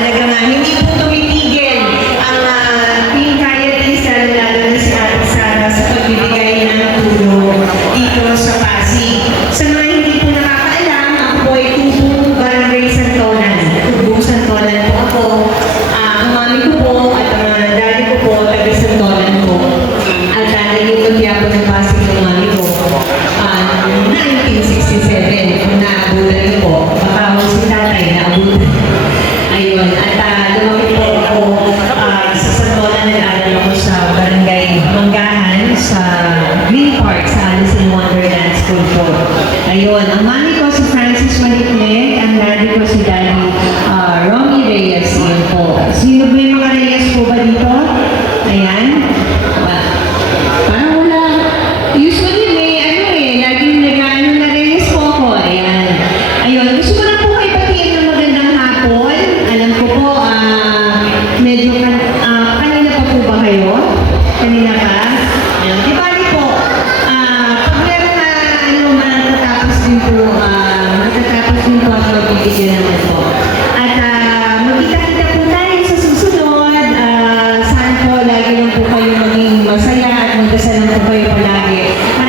talaga nga, hindi po tumitigil yun. At uh, ako uh, sa Santola, nag-aaral ako sa barangay Manggahan sa Green Park sa Alice Wonderland School po. Ayun, ang mami ko si Francis Maliklek, ang daddy ko si Daddy uh, Ron Nagbayo palagi.